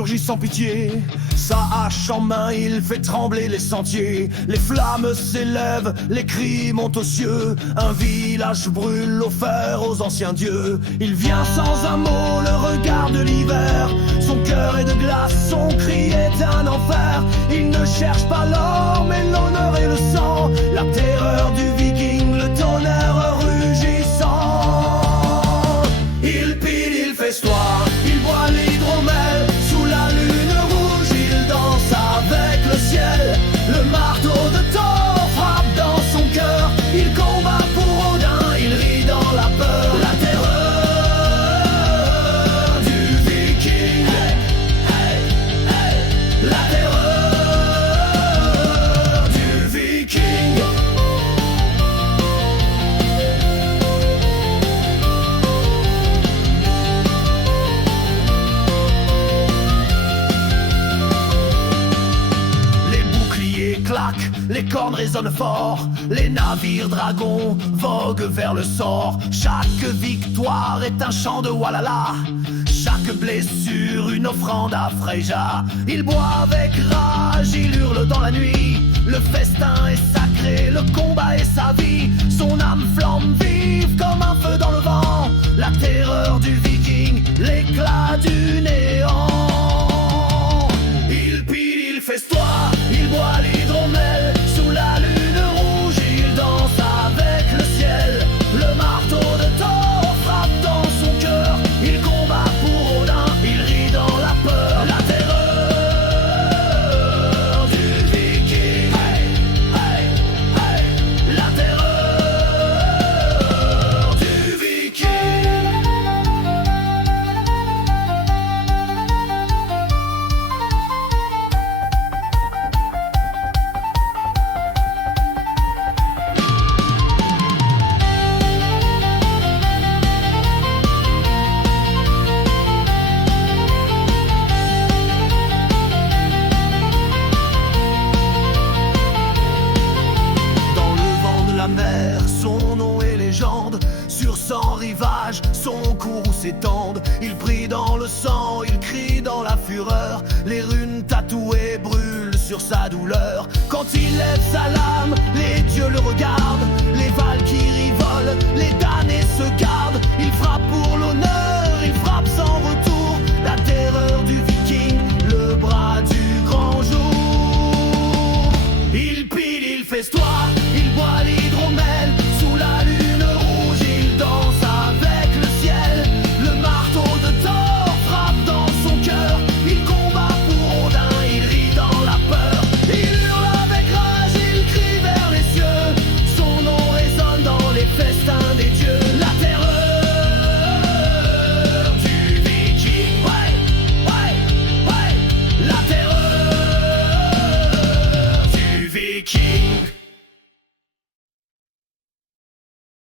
surgit sans pitié. Sa hache en main, il fait trembler les sentiers. Les flammes s'élèvent, les cris montent aux cieux. Un village brûle, offert aux anciens dieux. Il vient sans un mot, le regard de l'hiver. Son cœur est de glace, son cri est un enfer. Il ne cherche pas l'or, mais l'honneur et le sang. La terreur du viking, le tonnerre rugissant. Il pile, il festoie, il boit l'hydromel. Sous la lune rouge, il danse avec le ciel. Le marteau de Thor frappe dans son cœur. Il combat pour Odin, il rit dans la peur. La terreur du viking. La terreur du viking. Les cornes résonnent fort, les navires dragons voguent vers le sort. Chaque victoire est un chant de Walhalla, chaque blessure une offrande à Freyja. Il boit avec rage, il hurle dans la nuit. Le festin est sacré, le combat est sa vie. Son âme flambe vive comme un feu dans le vent. La terreur du viking, l'éclat du néant. Il pile, il festoie, il boit l'hydromel. Sous la lune rouge, il danse avec le ciel. Le marteau de Thor frappe dans son cœur. Il combat pour Odin, il rit dans la peur. La terreur du viking. La terreur du viking. Son nom est légende, sur 100 rivages, son courroux s'étende. Il prie dans le sang, il crie dans la fureur. Les runes tatouées brûlent sur sa douleur. Quand il lève sa lame, les dieux le regardent.